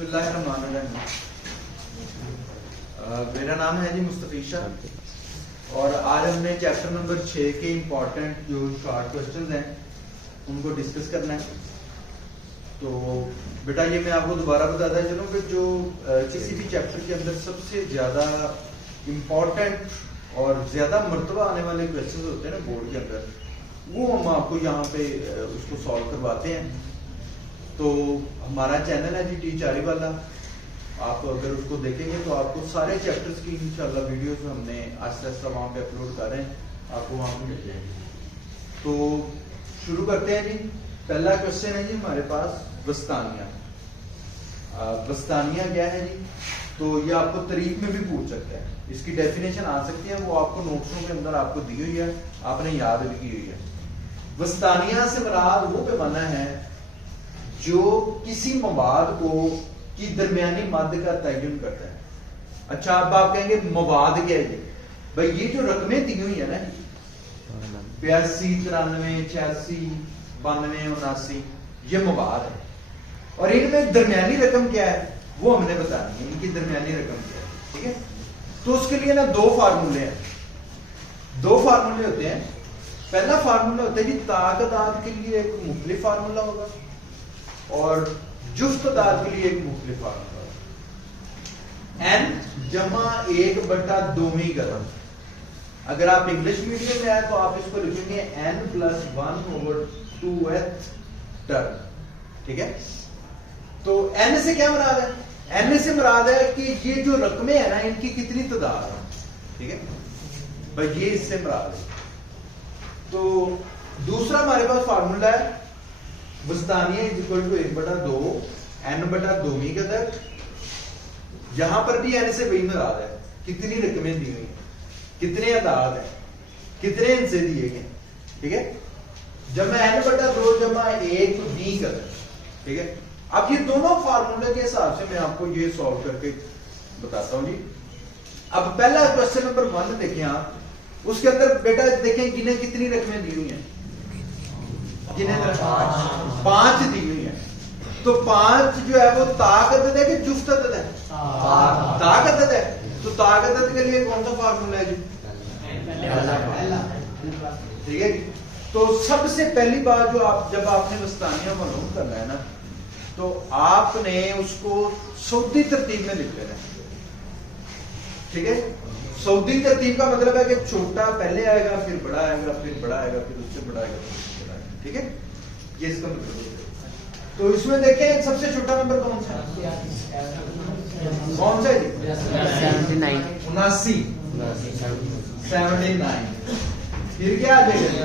बिस्मिल्लाहिर्रहमानिर्रहीम। मेरा नाम है जी मुस्तफीशा और आज हमने चैप्टर नंबर 6 के इम्पोर्टेंट जो शॉर्ट क्वेश्चंस हैं उनको डिस्कस करना है। तो बेटा ये मैं आपको दोबारा बताता चलूं कि जो किसी भी चैप्टर के अंदर सबसे ज्यादा इम्पोर्टेंट और ज्यादा मर्तबा आने वाले क्वेश्चंस होते हैं ना बोर्ड के अंदर, वो हम आपको यहाँ पे उसको सॉल्व करवाते हैं। तो हमारा चैनल है जी टीचारी वाला, आप अगर उसको देखेंगे तो आपको सारे चैप्टर्स की इंशाल्लाह वीडियोस हमने आस्ते आस्ते वहाँ पे अपलोड कर रहे हैं, आपको वहाँ पे मिल जाएंगे। तो शुरू करते हैं जी। पहला क्वेश्चन है जी हमारे पास बस्तानिया। बस्तानिया क्या है जी? तो ये आपको तारीख में भी पूछ सकता है, इसकी डेफिनेशन आ सकती है, वो आपको नोट्सों के अंदर आपको दी हुई है, आपने याद भी की हुई है। बस्तानिया से मुराद वो पैमाना है जो किसी मवाद को की दरमियानी मद का तयन करता है। अच्छा अब आप कहेंगे मवाद क्या है? भाई ये जो रकमें दी हुई है ना 82, 93, 86, 92, 79, ये मवाद है और इनमें दरमियानी रकम क्या है वो हमने बतानी है। इनकी दरमियानी रकम क्या है, ठीक है? तो उसके लिए ना दो फार्मूले हैं, दो फार्मूले होते हैं। पहला फार्मूला होता है जी ताकदाद के लिए एक मुख्तलिफ फार्मूला होगा और जुफ्तदाद के लिए एक मुख्तलिफ फार्मूला होगा। n जमा 1/2वीं कदम। अगर आप इंग्लिश मीडियम में आए तो आप इसको लिखेंगे n + 1/2th टर्म, ठीक है? तो n से क्या मुराद है? n से मुराद है कि ये जो रकमें है ना इनकी कितनी तादाद है, ठीक है भाई, ये इससे मुराद है। तो दूसरा हमारे पास फार्मूला है बस्तानिया = 1/2 n/2वीं कदर। यहां पर भी n से वही मुराद है, कितनी रकमें दी हुई, कितने अदाद है, कितने हिस्से दिए गए, ठीक है? जब मैं n/2 जमा 1/2 कदर, ठीक है? अब ये दोनों फार्मूले के हिसाब से मैं आपको ये सॉल्व करके बताता हूं जी। अब पहला क्वेश्चन नंबर 1 देखें आप, उसके अंदर बेटा देखें गिने कितनी रकमें दी हुई हैं, गिने 5 दी हुई हैं। तो 5 जो है वो ताकत है कि जुफ्तत है? ताकत है। तो ताकत के लिए कौन सा फार्मूला है जी? ठीक है। तो सबसे पहली बात जो आप जब आपने बस्तानिया मालूम करना है ना तो आपने उसको सऊदी तरतीब में लिख लेना है, ठीक है? सऊदी तरतीब का मतलब है कि छोटा पहले आएगा, फिर बड़ा आएगा, फिर बड़ा आएगा, फिर उससे बड़ा आएगा, फिर उससे बड़ा आएगा, ठीक है? ये इसका मतलब है। तो इसमें देखें सबसे छोटा नंबर कौन सा है? कौन सा है जी? 79। फिर क्या आ जाएगा?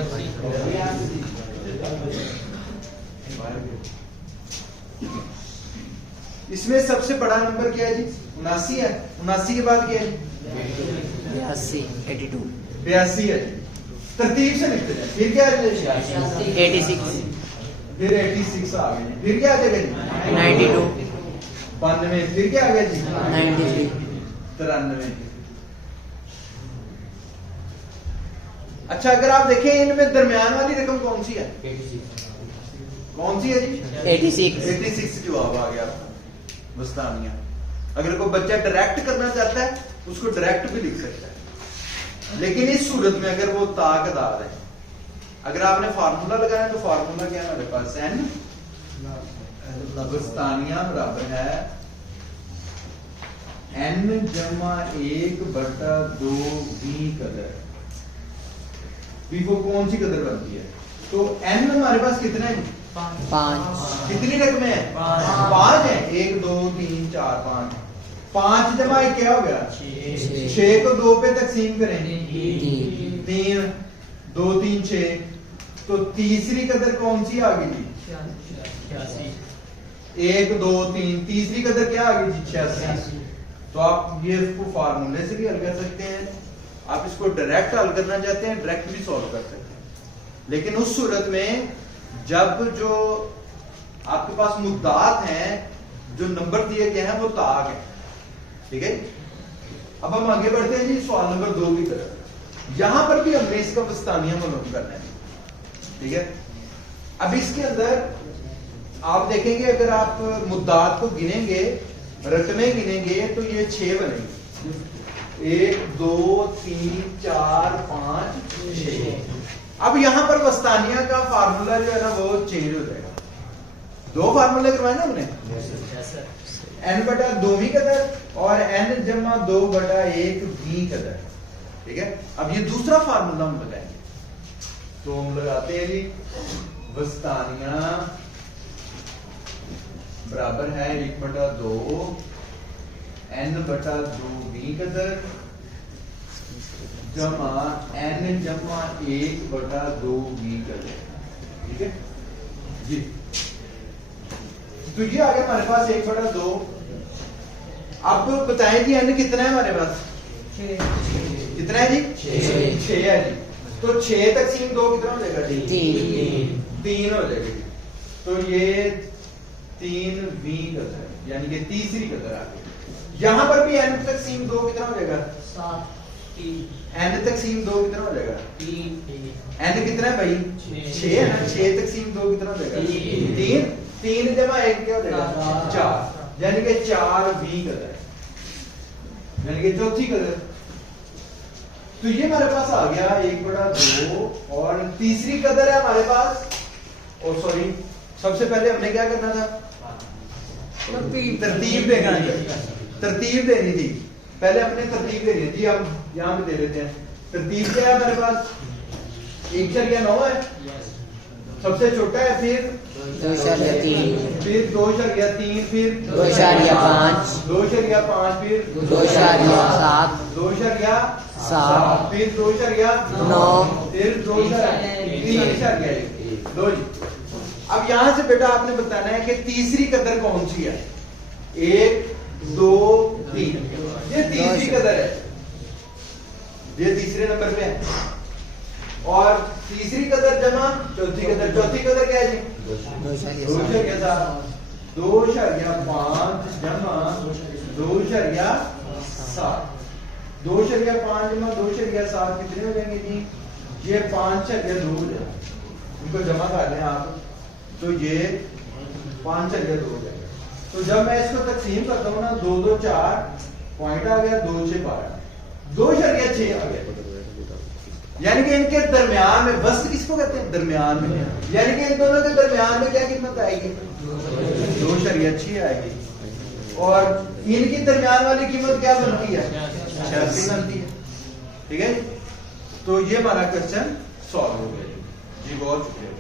इसमें सबसे बड़ा नंबर क्या है जी? 79 है। 79 के बाद क्या है? 82 है। तरतीब से लिखते हैं। फिर क्या आ जाएगा? 86। फिर 86 आ गए। फिर क्या आ जाएगा जी? 92। 92। फिर क्या आ गया जी? 93। 93। अच्छा अगर आप देखें इनमें दरमियान वाली रकम कौन सी है? 86। कौन सी है जी? 86 जवाब आ गया आपका बस्तानिया। अगर कोई बच्चा डायरेक्ट करना चाहता है उसको डायरेक्ट भी लिख सकता है, लेकिन इस सूरत में अगर वो ताकदार है, अगर आपने फार्मूला लगाया तो फार्मूला क्या है हमारे पास? n बस्तानिया बराबर है n जमा 1/2वीं कदर। भी वो कौन सी कदर बनती है? तो n हमारे पास कितना है? 5। कितनी रकमें हैं? 5 है। 1 2 3 4 5। 5 जमा 1 क्या हो गया? 6 को 2 पे तकसीम करें 3 2 3 6। तो तीसरी कदर कौन सी आ गई जी? 1 2 3। तीसरी कदर क्या आ गई जी? 86। तो आप ये इसको फार्मूले से भी हल कर सकते हैं, आप इसको डायरेक्ट हल करना चाहते हैं डायरेक्ट भी सॉल्व कर सकते हैं, लेकिन उस सूरत में जब जो आपके पास मुद्दात हैं, जो नंबर दिए गए हैं वो ताक है, ठीक है? अब हम आगे बढ़ते हैं जी सवाल नंबर 2 की तरफ। यहां पर भी हमने इसका बस्तानिया मालूम करना है, ठीक है? अब इसके अंदर आप देखेंगे अगर आप मुद्दात को गिनेंगे, रकमें गिनेंगे तो ये 6 बनेंगे। 1 2 3 4 5 6। अब यहां पर वस्तानिया का फार्मूला जो है ना वो चेंज हो जाएगा। 2 फार्मूले करवाए ना हमने, n बटा 2 वी कदर और n जमा 2 बटा 1 वी कदर। ठीक है, अब ये दूसरा फार्मूला हम लगाएंगे। तो हम लगाते हैं जी, वस्तानिया बराबर है 1 बटा 2 n बटा 2 वी कदर जमा n जमा 1 बटा 2 वी कदर। ठीक है जी, तो ये आ गया हमारे पास 1 बटा 2। अब बताएं जी n कितना है हमारे पास? 6। कितना है जी? 6 है जी। तो 6 तकसीम 2 कितना हो जाएगा जी? 3 हो जाएगा जी। तो ये 3 वी कदर, यानी कि तीसरी कदर आ गई। यहां पर भी n तकसीम 2 कितना हो जाएगा? 7। n तकसीम 2 कितना हो जाएगा? 3। n कितना है भाई? 6 है ना। 6 तकसीम 2 कितना हो जाएगा? 3 जमा 1 क्या हो जाएगा? 4, यानी कि 4 वी कदर, यानी कि चौथी कदर। तो ये हमारे पास आ गया 1 बटा 2 और तीसरी कदर है हमारे पास। और सॉरी, सबसे पहले हमने क्या करना था? तरतीब देनी थी। पहले अपने तरतीब देनी थी, हम यहां पे दे लेते हैं। तरतीब क्या है हमारे पास? 1/9 है, सबसे छोटा है, फिर 2/3, फिर 2/3, फिर 2/5, 2/5, फिर 2/7, 2/7, फिर 2/9, फिर 2/3। लो जी, अब यहां से बेटा आपने बताना है कि तीसरी कदर कौन सी है। 1 2 3, ये तीसरी कदर है, ये तीसरे नंबर पे है। और तीसरी कदर जमा चौथी कदर। चौथी कदर क्या है जी? 2/7, 2/5 जमा 2/7। 2/5 जमा 2/7 कितने हो जाएंगे जी? ये 5/2 हो जाएगा। इनको जमा कर लें आप, तो ये 5/2 हो जाएगा। तो जब मैं इसको तकसीम करता हूँ ना, 2 2 4 पॉइंट आ गया, 2 6 12, 2/6 आ गया। यानी कि इनके दरमियान में, वस्त किसको कहते हैं? दरमियान में। यानी कि इन दोनों के दरमियान में क्या कीमत आएगी? 2/6 आएगी। और इनकी दरमियान वाली कीमत क्या बनती है? 86 बनती है। ठीक है, तो ये हमारा क्वेश्चन सॉल्व हो गया जी। बहुत शुक्रिया।